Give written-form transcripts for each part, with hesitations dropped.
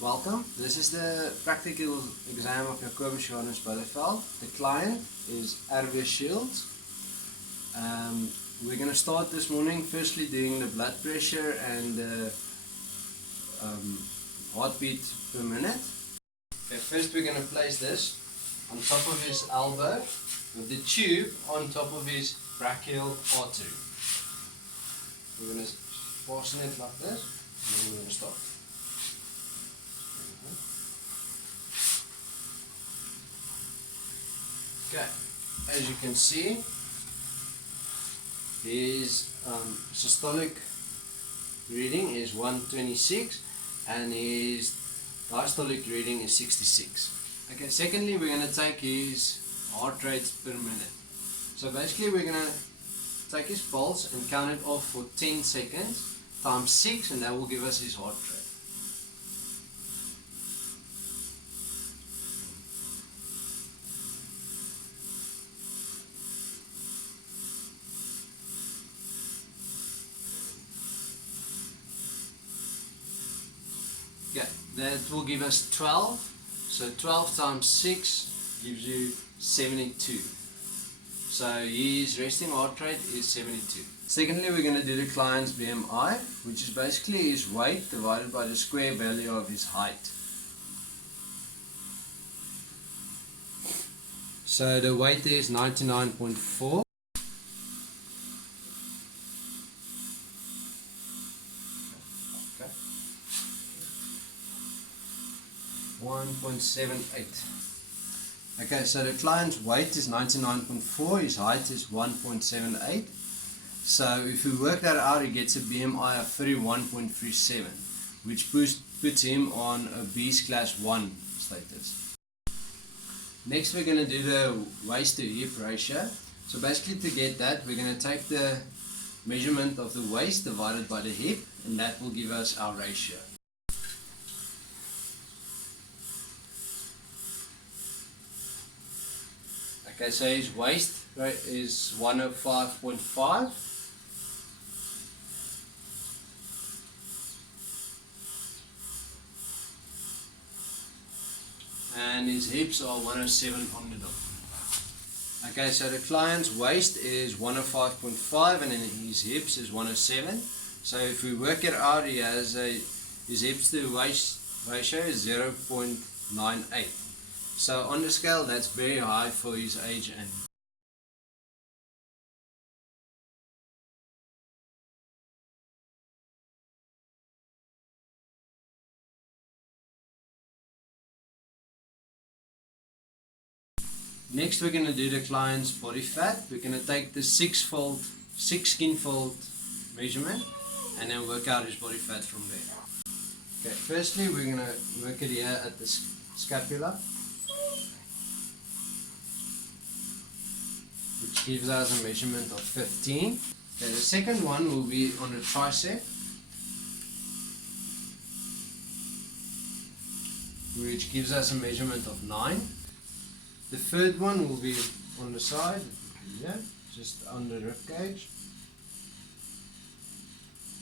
Welcome. This is the practical exam of Jakobus Johannes Beylefeld. The client is RV Shields. We're going to start this morning firstly doing the blood pressure and the heartbeat per minute. Okay, first we're going to place this on top of his elbow with the tube on top of his brachial artery. We're going to fasten it like this and we're going to start. Okay, as you can see, his systolic reading is 126 and his diastolic reading is 66. Okay, secondly we're going to take his heart rate per minute. So basically we're going to take his pulse and count it off for 10 seconds times 6, and that will give us his heart rate. Yeah, that will give us 12. So 12 times 6 gives you 72. So his resting heart rate is 72. Secondly, we're going to do the client's BMI, which is basically his weight divided by the square value of his height. So the weight is 99.4. 1.78. Okay, so the client's weight is 99.4, his height is 1.78. So if we work that out, he gets a BMI of 31.37, which puts him on a B's class 1 status. Next we're going to do the waist to hip ratio. So basically to get that, we're going to take the measurement of the waist divided by the hip, and that will give us our ratio. Okay, so his waist is 105.5. And his hips are 107 on the dot. Okay, so the client's waist is 105.5 and then his hips is 107. So if we work it out, he has his hips to waist ratio is 0.98. So on the scale, that's very high for his age. And next we're going to do the client's body fat. We're going to take the 6 skin fold measurement and then work out his body fat from there. Okay, firstly we're going to work it here at the scapula, which gives us a measurement of 15. Okay, the second one will be on the tricep, which gives us a measurement of 9. The third one will be on the side, yeah, just under the rib cage,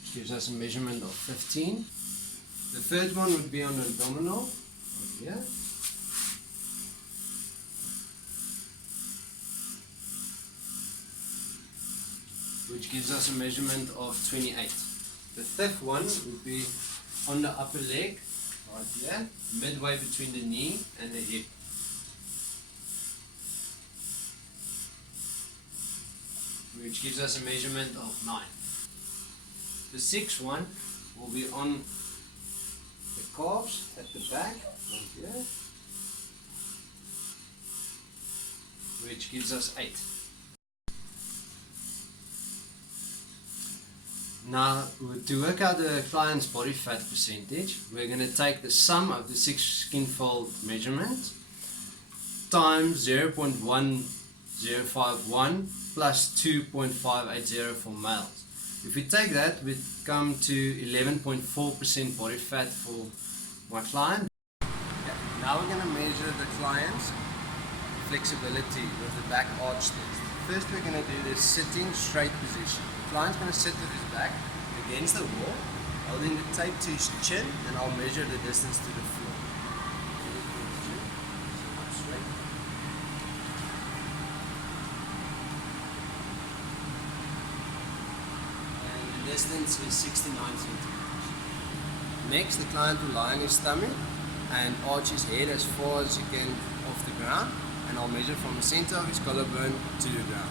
which gives us a measurement of 15. The third one would be on the abdominal, yeah, which gives us a measurement of 28. The fifth one would be on the upper leg, right here, midway between the knee and the hip, which gives us a measurement of 9. The sixth one will be on the calves at the back, right here, which gives us 8. Now, to work out the client's body fat percentage, we're going to take the sum of the 6 skin fold measurements times 0.1051 plus 2.580 for males. If we take that, we come to 11.4% body fat for my client. Okay, now we're going to measure the client's flexibility with the back arch test. First we're going to do the sitting straight position. The client's going to sit with his back against the wall, holding the tape to his chin, and I'll measure the distance to the floor. And the distance is 69 centimeters. Next, the client will lie on his stomach and arch his head as far as he can off the ground, and I'll measure from the center of his collarbone to the ground.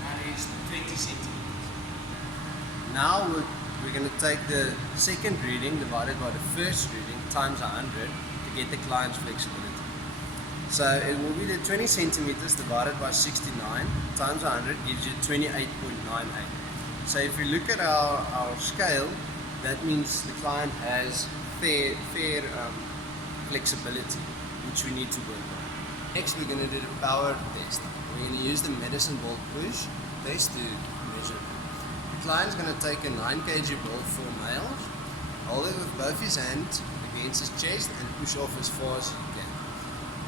That is 20 centimeters. Now we're going to take the second reading divided by the first reading times 100 to get the client's flexibility. So it will be the 20 centimeters divided by 69 times 100 gives you 28.98. So if we look at our scale, that means the client has fair flexibility, which we need to work on. Next, we're going to do the power test. We're going to use the medicine ball push test to measure it. The client's going to take a 9 kg ball for males, hold it with both his hands against his chest and push off as far as he can.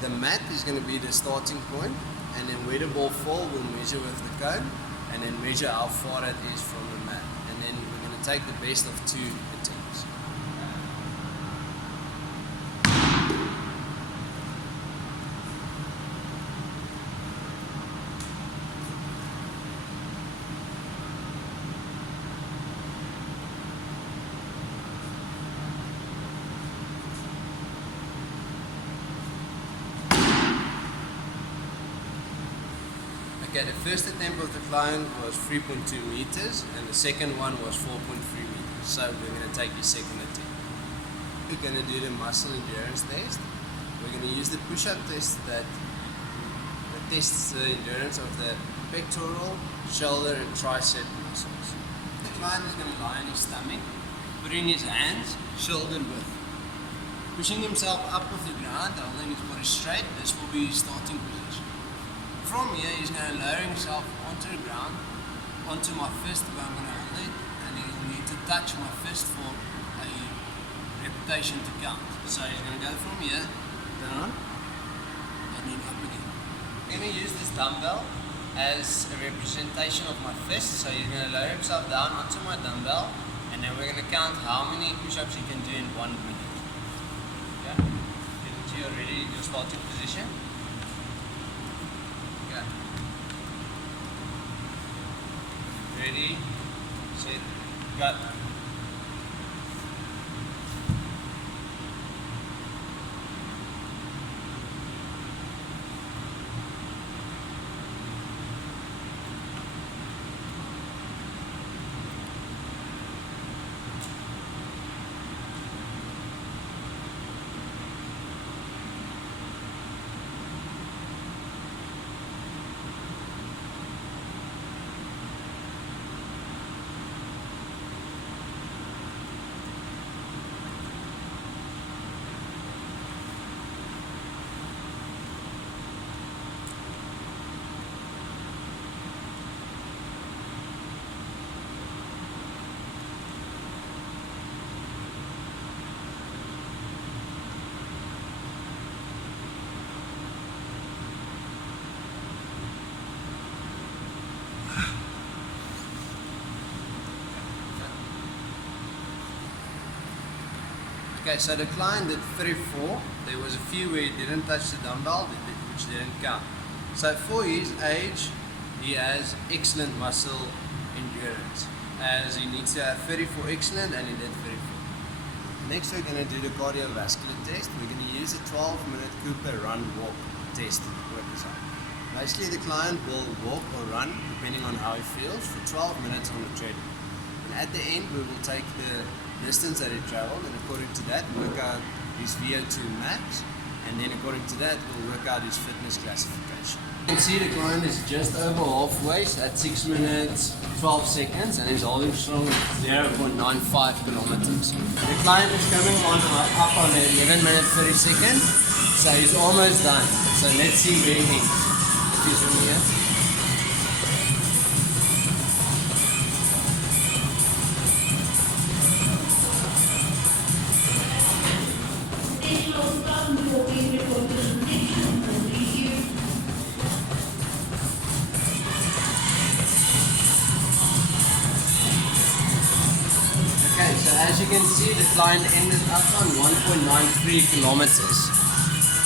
The mat is going to be the starting point, and then where the ball falls, we'll measure with the cone, and then measure how far that is from the mat. And then we're going to take the best of 2 attempts. Okay, the first attempt of the client was 3.2 meters and the second one was 4.3 meters. So we're going to take the second attempt. We're going to do the muscle endurance test. We're going to use the push-up test that tests the endurance of the pectoral, shoulder and tricep muscles. The client is going to lie on his stomach, putting his hands shoulder width, pushing himself up off the ground, holding his body straight. This will be his starting position. From here, he's going to lower himself onto the ground, onto my fist where I'm going to hold it, and he'll need to touch my fist for a repetition to count. So he's going to go from here, down, and then up again. I'm going to use this dumbbell as a representation of my fist, so he's going to lower himself down onto my dumbbell, and then we're going to count how many push-ups he can do in 1 minute. Okay? Get into your starting position. Ready, set, go. Okay, so the client did 34. There was a few where he didn't touch the dumbbell, which didn't count. So for his age, he has excellent muscle endurance, as he needs to have 34 excellent, and he did 34. Next, we're going to do the cardiovascular test. We're going to use a 12-minute Cooper run-walk test to work this out. Basically, the client will walk or run, depending on how he feels, for 12 minutes on the treadmill. And at the end, we will take the distance that he traveled, and according to that, work out his VO2 max, and then according to that, we'll work out his fitness classification. You can see the client is just over halfway at 6 minutes 12 seconds, and he's holding strong at 0.95 kilometers. The client is coming up on 11 minutes 30 seconds, so he's almost done. So let's see where he is. He's from here. Will be As you can see, the client ended up on 1.93 kilometers.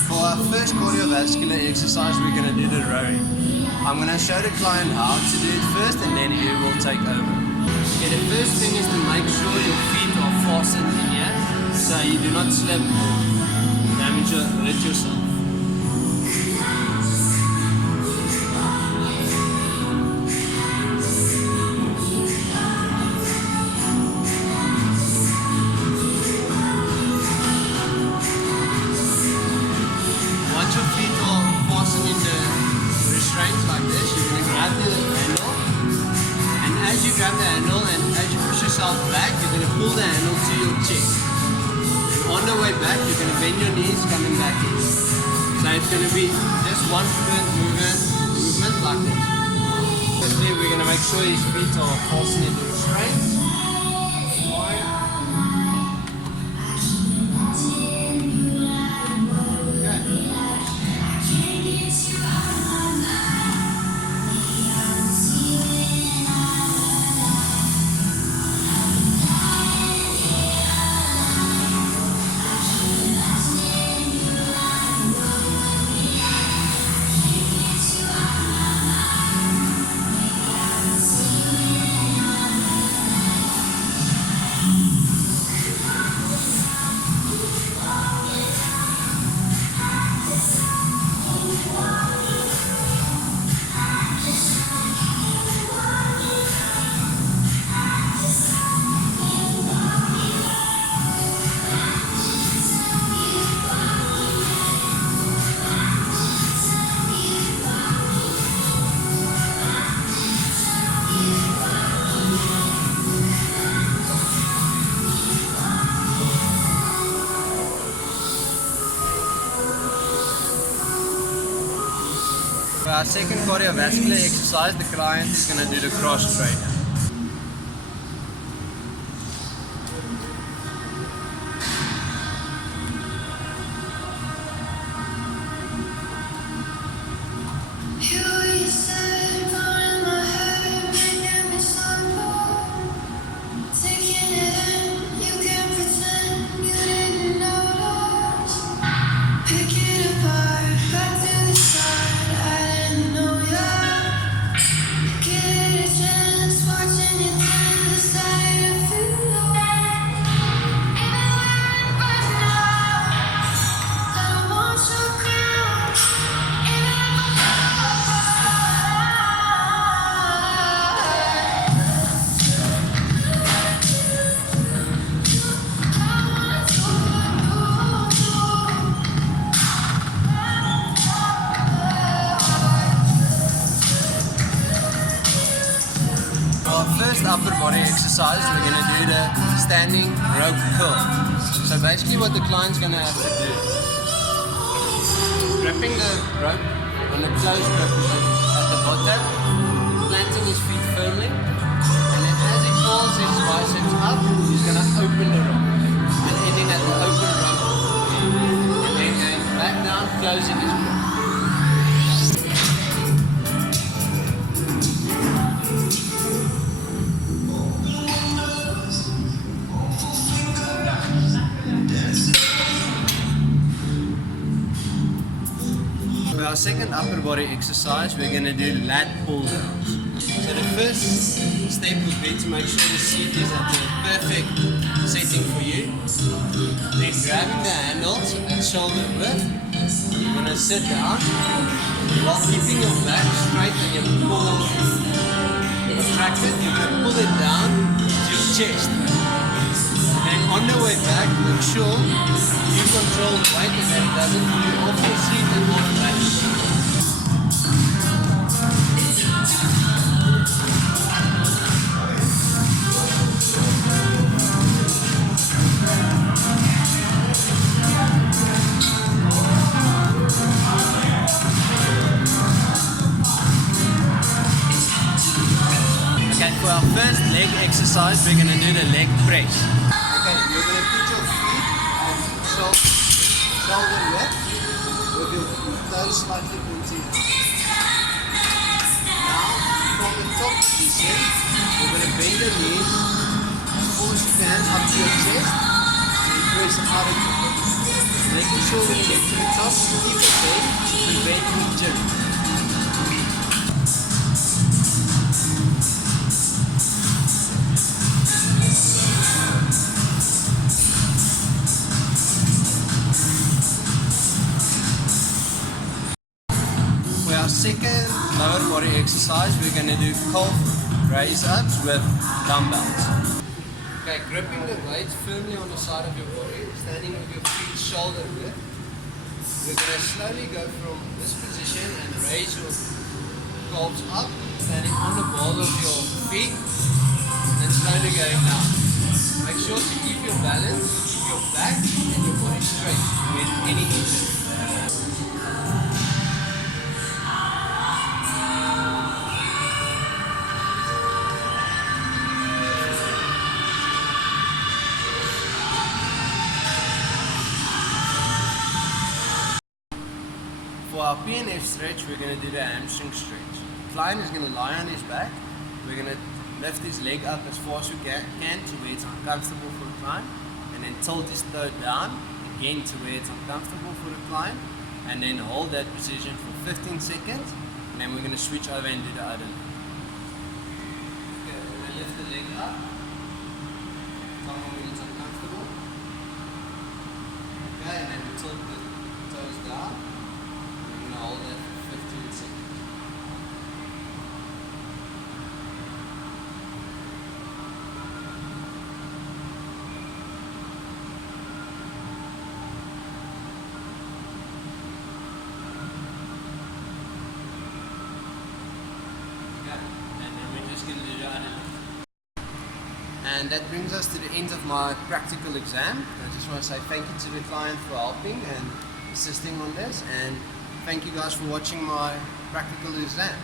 For our first cardiovascular exercise, we're going to do the rowing. I'm going to show the client how to do it first, and then he will take over. Okay, the first thing is to make sure your feet are fastened in here, so you do not slip or damage or hurt yourself. Once your feet are fastened in the restraints like this, you're going to grab the handle, and as you grab the handle and as you push yourself back, you're going to pull the handle to your chest. And on the way back, you're going to bend your knees coming back in. So it's going to be just one movement like this. Firstly, we're going to make sure his feet are fastened in the restraints. For our second cardiovascular exercise, the client is going to do the cross trainer. First upper body exercise, we're going to do the standing rope curl. So basically what the client's going to have to do, gripping the rope on the closed grip at the bottom, planting his feet firmly, and then as he pulls his biceps up, he's going to open the rope and ending at the open rope and then going back down, closing his grip. For our second upper body exercise, we're going to do lat pull downs. So the first step would be to make sure the seat is at the perfect setting for you. Then grabbing the handles at shoulder width, you're going to sit down while keeping your back straight and your pull retracted. You're going to pull it down to your chest. And on the way back, make sure you control the weight and that it doesn't move off your seat and off back. Okay, for our first leg exercise, we're going to do the leg press. Okay, you're going to put your feet at shoulder width with your toes slightly pointing out. Now, from the top position, we're going to bend the knees force your hand up to your chest and press out of your hip. Making sure when you get to the top, keep it bent to prevent injury. For our second lower body exercise, we're going to do calf raise ups with dumbbells. Okay, gripping the weights firmly on the side of your body, standing with your feet shoulder width. We're going to slowly go from this position and raise your calves up, standing on the ball of your feet, and then slowly going down. Make sure to keep your balance, keep your back and your body straight to prevent any injury. For our PNF stretch, we're going to do the hamstring stretch. The client is going to lie on his back. We're going to lift his leg up as far as we can to where it's uncomfortable for the client, and then tilt his toe down again to where it's uncomfortable for the client, and then hold that position for 15 seconds, and then we're going to switch over and do the other leg. Okay, we're going to lift the leg up, come on when it's uncomfortable. Okay, and then we tilt the toes down. Hold that for 15 seconds. Okay, and then we're just going to do the other leg. And that brings us to the end of my practical exam. I just want to say thank you to the client for helping and assisting on this, and thank you guys for watching my practical exam.